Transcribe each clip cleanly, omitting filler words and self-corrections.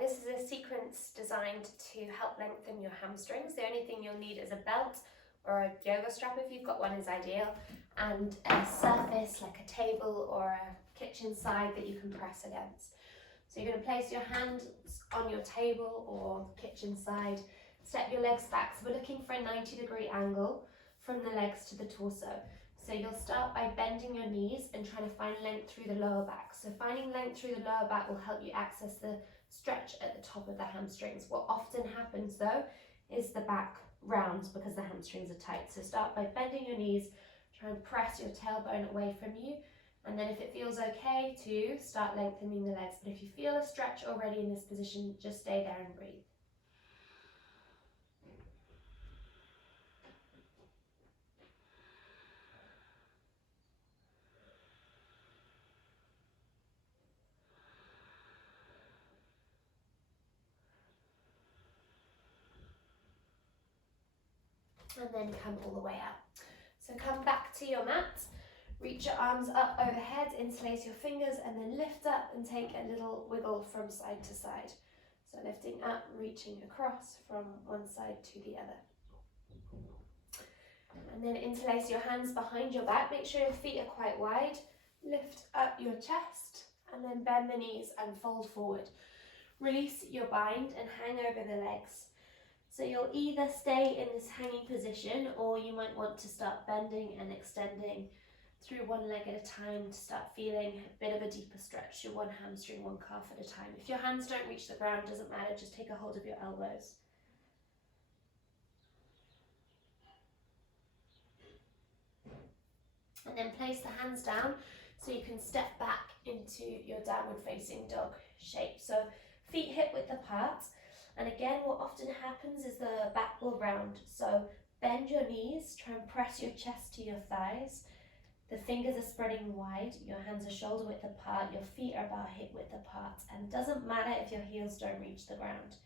this is a sequence designed to help lengthen your hamstrings. The only thing you'll need is a belt or a yoga strap if you've got one is ideal, and a surface like a table or a kitchen side that you can press against. So you're going to place your hands on your table or kitchen side, step your legs back. So we're looking for a 90-degree angle from the legs to the torso. So you'll start by bending your knees and trying to find length through the lower back. So finding length through the lower back will help you access the stretch at the top of the hamstrings. What often happens though is the back rounds because the hamstrings are tight. So start by bending your knees, try and press your tailbone away from you, and then if it feels okay to start lengthening the legs. But if you feel a stretch already in this position, just stay there and breathe. And then come all the way out. So come back to your mat, reach your arms up overhead, interlace your fingers, and then lift up and take a little wiggle from side to side. So lifting up, reaching across from one side to the other. And then interlace your hands behind your back, make sure your feet are quite wide, lift up your chest, and then bend the knees and fold forward. Release your bind and hang over the legs. So you'll either stay in this hanging position, or you might want to start bending and extending through one leg at a time to start feeling a bit of a deeper stretch through one hamstring, one calf at a time. If your hands don't reach the ground, doesn't matter, just take a hold of your elbows. And then place the hands down so you can step back into your downward facing dog shape. So feet hip width apart. And again, what often happens is the back will round. So bend your knees, try and press your chest to your thighs. The fingers are spreading wide, your hands are shoulder width apart, your feet are about hip width apart. And it doesn't matter if your heels don't reach the ground.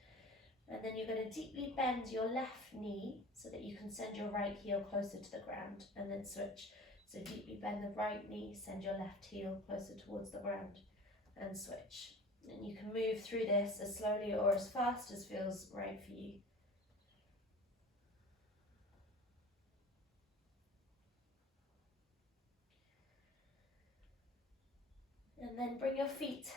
And then you're going to deeply bend your left knee so that you can send your right heel closer to the ground, and then switch. So deeply bend the right knee, send your left heel closer towards the ground, and switch. And you can move through this as slowly or as fast as feels right for you. And then bring your feet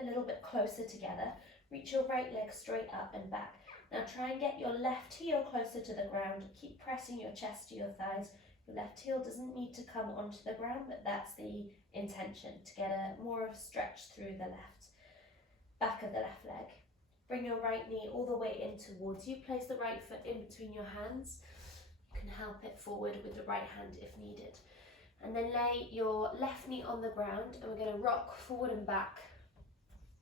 a little bit closer together. Reach your right leg straight up and back. Now try and get your left heel closer to the ground. Keep pressing your chest to your thighs. Your left heel doesn't need to come onto the ground, but that's the intention, to get more of a stretch through the left back of the left leg. Bring your right knee all the way in towards you. Place the right foot in between your hands. You can help it forward with the right hand if needed. And then lay your left knee on the ground, and we're going to rock forward and back.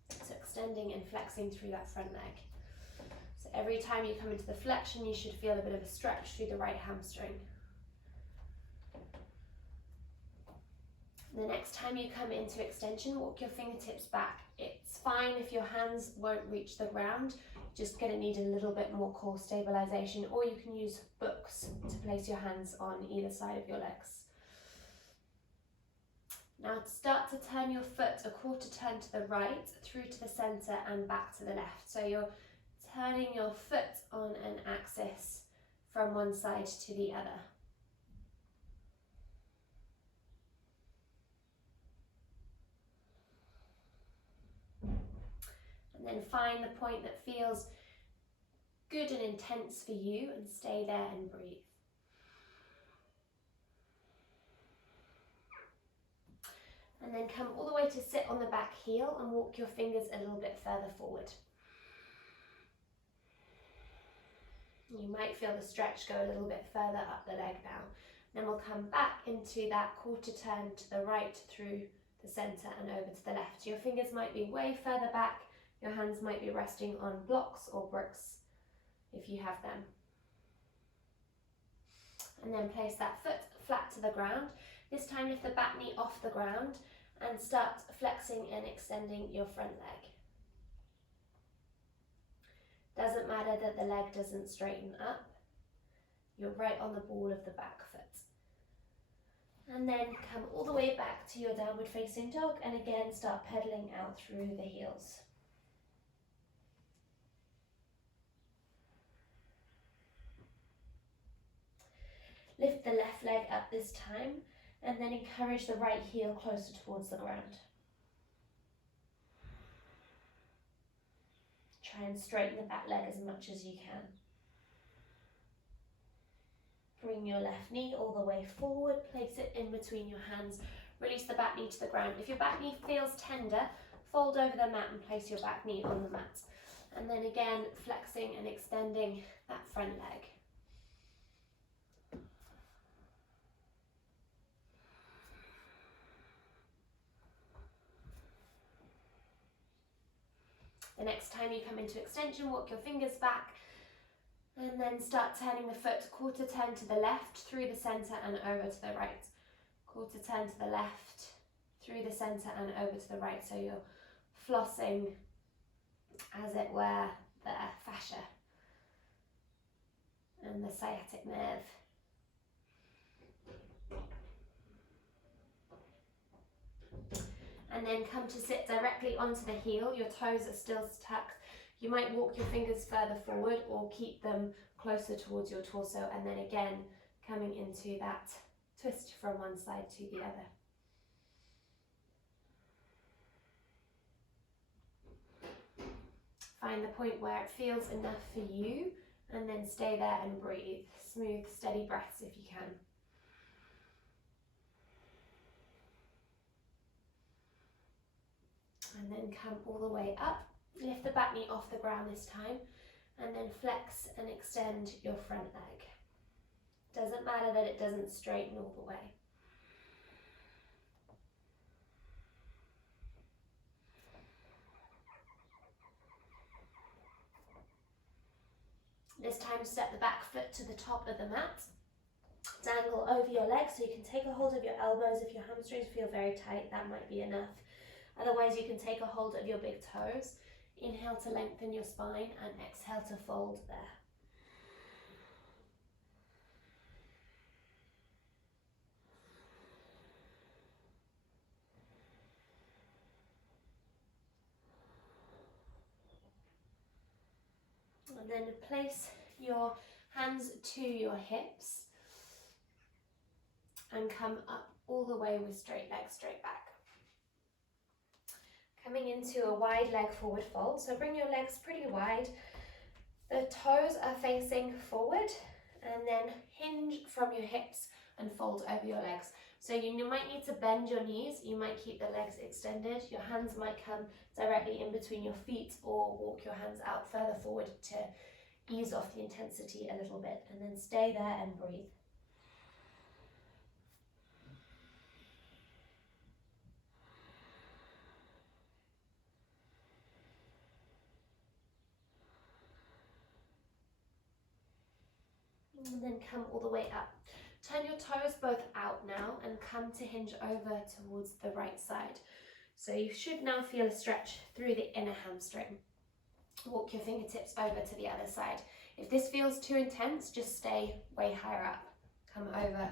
So extending and flexing through that front leg. So every time you come into the flexion, you should feel a bit of a stretch through the right hamstring. The next time you come into extension, walk your fingertips back. It's fine if your hands won't reach the ground, just going to need a little bit more core stabilization, or you can use books to place your hands on either side of your legs. Now start to turn your foot a quarter turn to the right, through to the center and back to the left. So you're turning your foot on an axis from one side to the other. And then find the point that feels good and intense for you, and stay there and breathe. And then come all the way to sit on the back heel and walk your fingers a little bit further forward. You might feel the stretch go a little bit further up the leg now. Then we'll come back into that quarter turn to the right, through the center and over to the left. Your fingers might be way further back. Your hands might be resting on blocks or bricks if you have them. And then place that foot flat to the ground. This time lift the back knee off the ground and start flexing and extending your front leg. Doesn't matter that the leg doesn't straighten up. You're right on the ball of the back foot. And then come all the way back to your downward facing dog, and again start pedaling out through the heels. Lift the left leg up this time, and then encourage the right heel closer towards the ground. Try and straighten the back leg as much as you can. Bring your left knee all the way forward, place it in between your hands, release the back knee to the ground. If your back knee feels tender, fold over the mat and place your back knee on the mat. And then again, flexing and extending that front leg. The next time you come into extension, walk your fingers back and then start turning the foot quarter turn to the left, through the center and over to the right. Quarter turn to the left, through the center and over to the right. So you're flossing, as it were, the fascia and the sciatic nerve. And then come to sit directly onto the heel. Your toes are still tucked. You might walk your fingers further forward or keep them closer towards your torso, and then again coming into that twist from one side to the other. Find the point where it feels enough for you, and then stay there and breathe. Smooth, steady breaths if you can. And then come all the way up. Lift the back knee off the ground this time, and then flex and extend your front leg. Doesn't matter that it doesn't straighten all the way. This time step the back foot to the top of the mat. Dangle over your legs so you can take a hold of your elbows. If your hamstrings feel very tight, that might be enough. Otherwise, you can take a hold of your big toes. Inhale to lengthen your spine and exhale to fold there. And then place your hands to your hips and come up all the way with straight legs, straight back. Coming into a wide leg forward fold. So bring your legs pretty wide. The toes are facing forward, and then hinge from your hips and fold over your legs. So you might need to bend your knees. You might keep the legs extended. Your hands might come directly in between your feet, or walk your hands out further forward to ease off the intensity a little bit, and then stay there and breathe. And then come all the way up. Turn your toes both out now and come to hinge over towards the right side. So you should now feel a stretch through the inner hamstring. Walk your fingertips over to the other side. If this feels too intense, just stay way higher up. Come over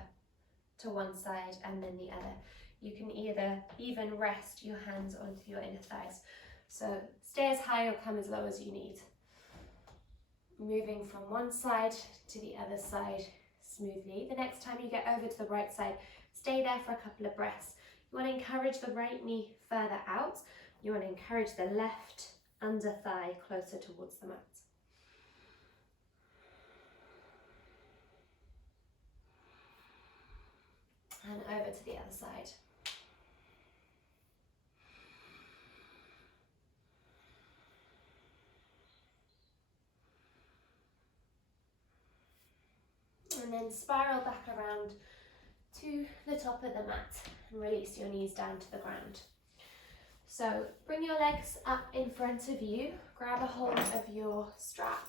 to one side and then the other. You can either even rest your hands onto your inner thighs. So stay as high or come as low as you need. Moving from one side to the other side smoothly. The next time you get over to the right side, stay there for a couple of breaths. You want to encourage the right knee further out. You want to encourage the left under thigh closer towards the mat. And over to the other side. And then spiral back around to the top of the mat and release your knees down to the ground. So bring your legs up in front of you, grab a hold of your strap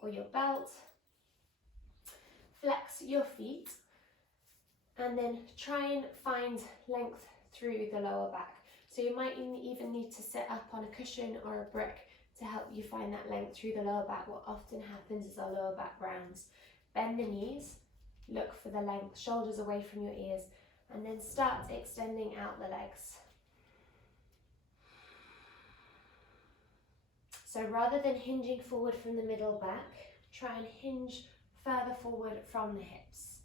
or your belt, flex your feet, and then try and find length through the lower back. So you might even need to sit up on a cushion or a brick to help you find that length through the lower back. What often happens is our lower back rounds. Bend the knees, look for the length, shoulders away from your ears, and then start extending out the legs. So rather than hinging forward from the middle back, try and hinge further forward from the hips.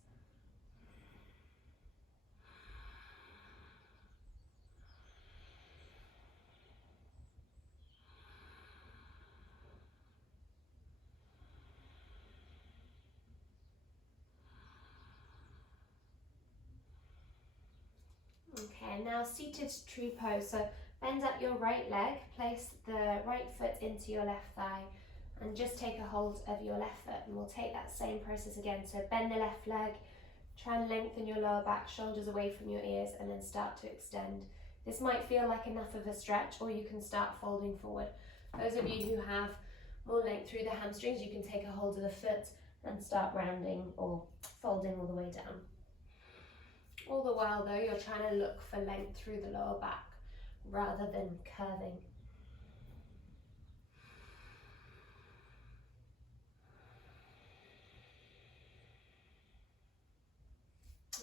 Okay, and now seated tree pose. So bend up your right leg, place the right foot into your left thigh, and just take a hold of your left foot. And we'll take that same process again. So bend the left leg, try and lengthen your lower back, shoulders away from your ears, and then start to extend. This might feel like enough of a stretch, or you can start folding forward. Those of you who have more length through the hamstrings, you can take a hold of the foot and start rounding or folding all the way down. All the while though, you're trying to look for length through the lower back rather than curving.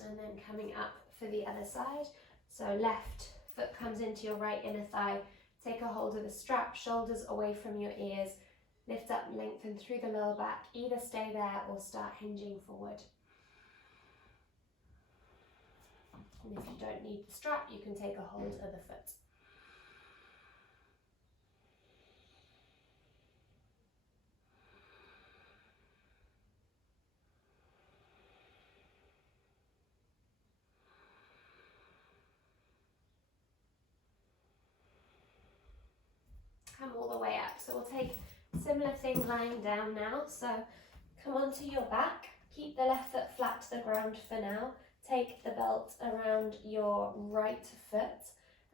And then coming up for the other side. So left foot comes into your right inner thigh. Take a hold of the strap, shoulders away from your ears. Lift up, lengthen through the lower back. Either stay there or start hinging forward. And if you don't need the strap, you can take a hold of the foot. Come all the way up. So we'll take similar thing lying down now. So come onto your back. Keep the left foot flat to the ground for now. Take the belt around your right foot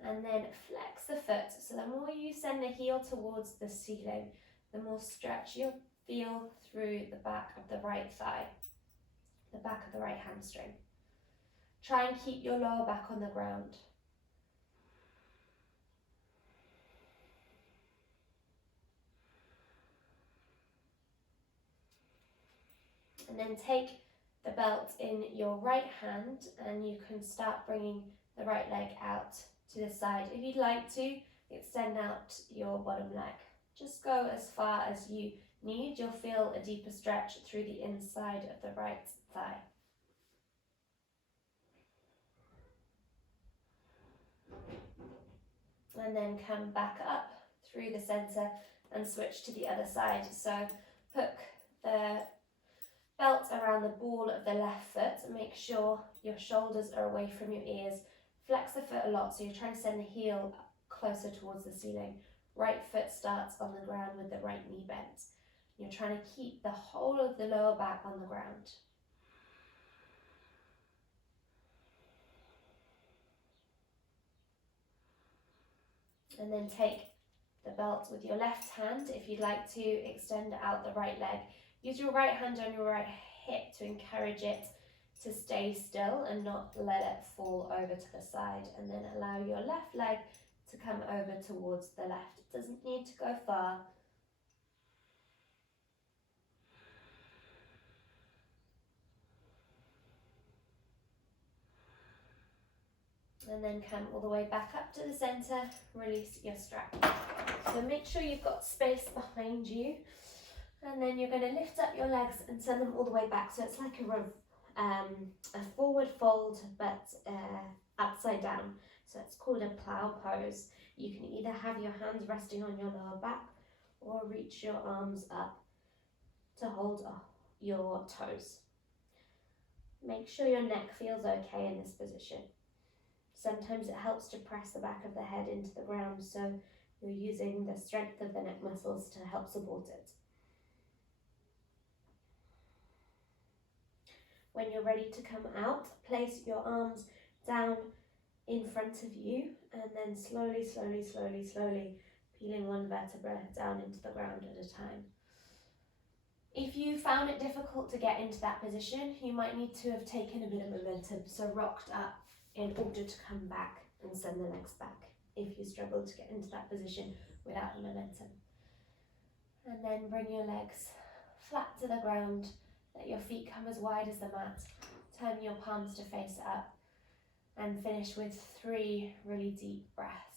and then flex the foot. So the more you send the heel towards the ceiling, the more stretch you'll feel through the back of the right thigh, the back of the right hamstring. Try and keep your lower back on the ground. And then take the belt in your right hand and you can start bringing the right leg out to the side. If you'd like to, extend out your bottom leg. Just go as far as you need. You'll feel a deeper stretch through the inside of the right thigh. And then come back up through the center and switch to the other side. So hook the belt around the ball of the left foot and make sure your shoulders are away from your ears. Flex the foot a lot, so you're trying to send the heel closer towards the ceiling. Right foot starts on the ground with the right knee bent. You're trying to keep the whole of the lower back on the ground. And then take the belt with your left hand. If you'd like to extend out the right leg, use your right hand on your right hip to encourage it to stay still and not let it fall over to the side. And then allow your left leg to come over towards the left. It doesn't need to go far. And then come all the way back up to the center, release your strap. So make sure you've got space behind you. And then you're going to lift up your legs and send them all the way back. So it's like a forward fold, but upside down. So it's called a plow pose. You can either have your hands resting on your lower back or reach your arms up to hold your toes. Make sure your neck feels okay in this position. Sometimes it helps to press the back of the head into the ground, so you're using the strength of the neck muscles to help support it. When you're ready to come out, place your arms down in front of you and then slowly, slowly, slowly, slowly peeling one vertebra down into the ground at a time. If you found it difficult to get into that position, you might need to have taken a bit of momentum, so rocked up in order to come back and send the legs back if you struggle to get into that position without the momentum. And then bring your legs flat to the ground, let your feet come as wide as the mat, turn your palms to face up, and finish with 3 really deep breaths.